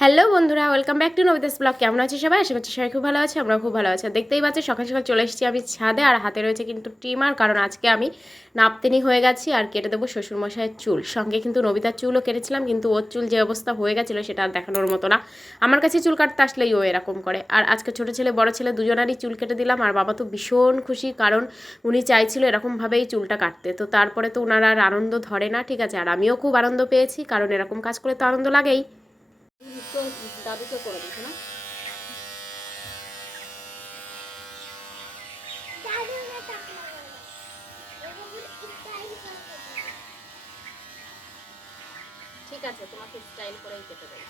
Hello বন্ধুরা, welcome back to Nabidas blog. কেমন আছে সবাই? আশা করছি সবাই খুব ভালো আছে আমরা খুব ভালো আছি। দেখতেই পাচ্ছি, সকাল সকাল চলে এসেছি আমি ছাদে আর হাতে রয়েছে কিন্তু ট্রিমার কারণ আজকে আমি নাপতেনি হয়ে গেছি আর কেটে দেবো শ্বশুরমশাইয়ের চুল। সঙ্গে কিন্তু নবিতার চুলও কেটেছিলাম, কিন্তু ওর চুল যে অবস্থা হয়ে গেছিল সেটা আর দেখানোর মতো না। আমার কাছে চুল কাটতে আসলেই ও এরকম করে। আর আজকে ছোটো ছেলে, বড় ছেলে দুজনারই চুল কেটে দিলাম আর বাবা তো ভীষণ খুশি কারণ উনি চাইছিল এরকমভাবেই চুলটা কাটতে। তো তারপরে তো ওনার আর আনন্দ ধরে না, ঠিক আছে? আর আমিও খুব আনন্দ পেয়েছি কারণ এরকম কাজ করে তো আনন্দ লাগেই। তো দাদুকে করে দিস না? ঠিক আছে তোমাকে স্টাইল করেই কেটে দেবো।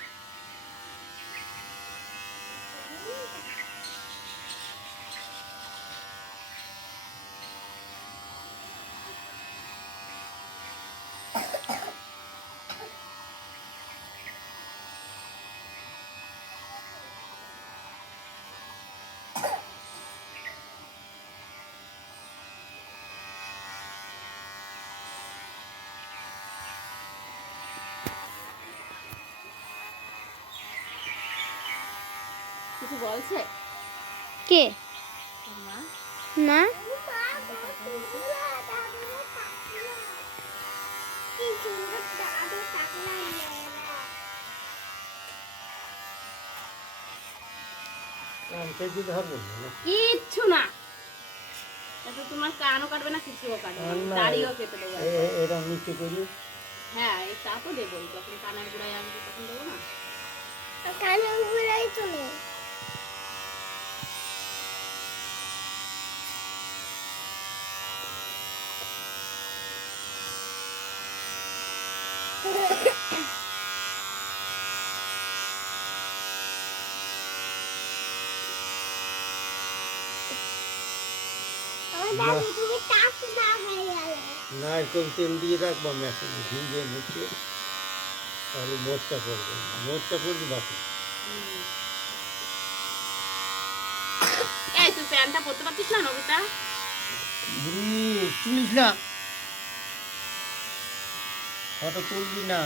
কিছু বলছে? কে? মা। না কিচ্ছু না। এটা তোমার কানও কাটবে না কিছুও কাটবে দাড়িও কেটে দেবো। এটা নিচে করি হ্যাঁ এই তা তো দেবো যখন কানের গোড়ায় আসবে তখন দেবো না। নারকেল তেল দিয়ে রাখব মেশিনে ভিজিয়ে মুছে তাহলে পড়বে না। মোচটা পড়বে বাকি। এই তুই প্যান্টটা পরতে পারছিস না নবিতা? তুলিস না। ফটো তুলবি না।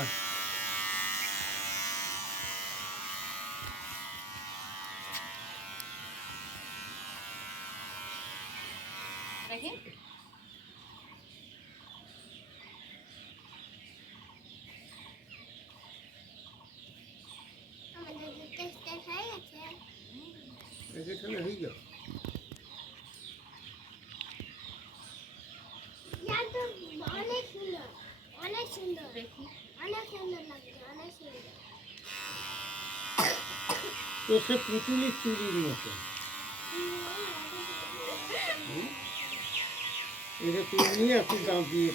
তো সে পুতুলের চুরির মতো এটা তুই নিয়ে একটু দাম দিয়ে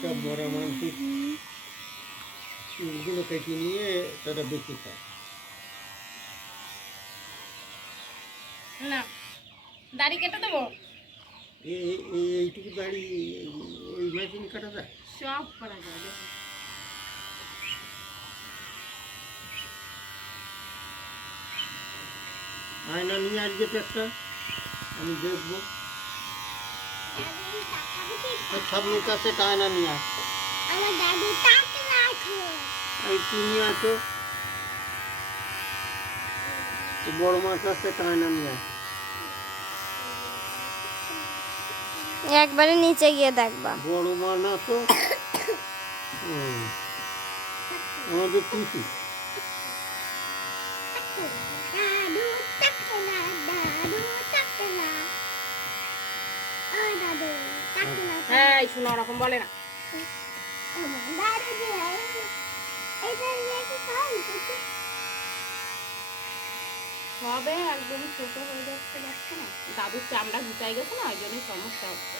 সব মরা মানুষের চুলগুলো কেটে নিয়ে তারা বেঁচে খায় না দাড়ি কেটে দেবো? এই- এই- এই- এইটুকু দাড়ি ওই মেশিন কাটা যায়? সব করা যায় আয়না নিয়ে আসবে তো একটা। আমি দেখব। ওই সামনের কাছে একটা আয়না নিয়ে আস আমার দাদু তাকে রাখো। এই তুই নিয়ে আসো তো বড় মাছ কাছে একটা আয়না নিয়ে আস একবারে নিচে গিয়ে দেখবা। বড় মাছ না তো? হুম। আমাদের পিসি। হ্যাঁ শোনো ওরকম বলে না দাদু যে এটা রেখে খাই সবে একদম ছোট হয়ে যাচ্ছে যাচ্ছে না। দাদুর চামড়া ঘুচাই গেছে না ওই জন্যই সমস্যা হচ্ছে।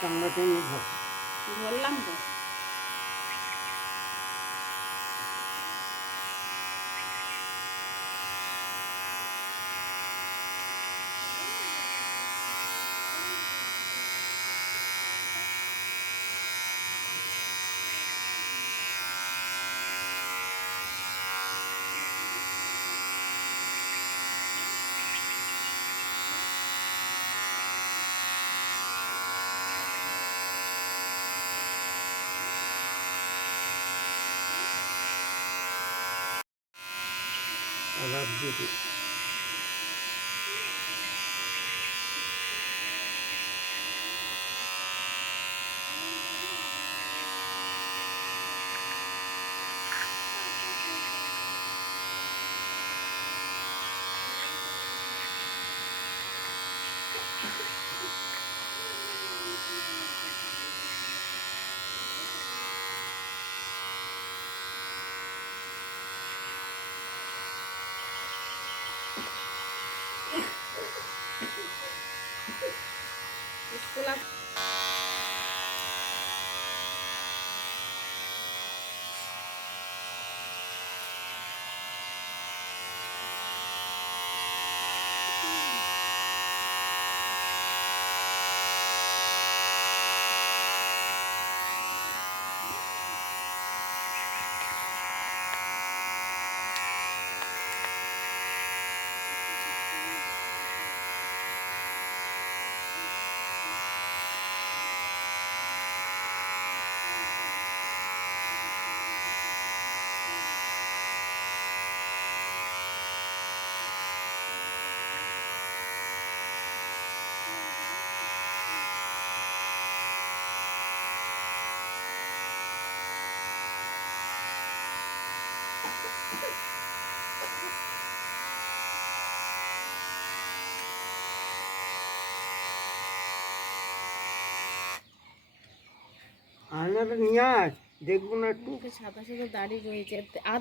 চামড়াতে নিয়ে ধর বললাম তো আর I love arabic ডিউটি আয়নাটা নিয়ে আয়। দেখব না একটু। সাদা সাদা দাড়ি রয়েছে। আর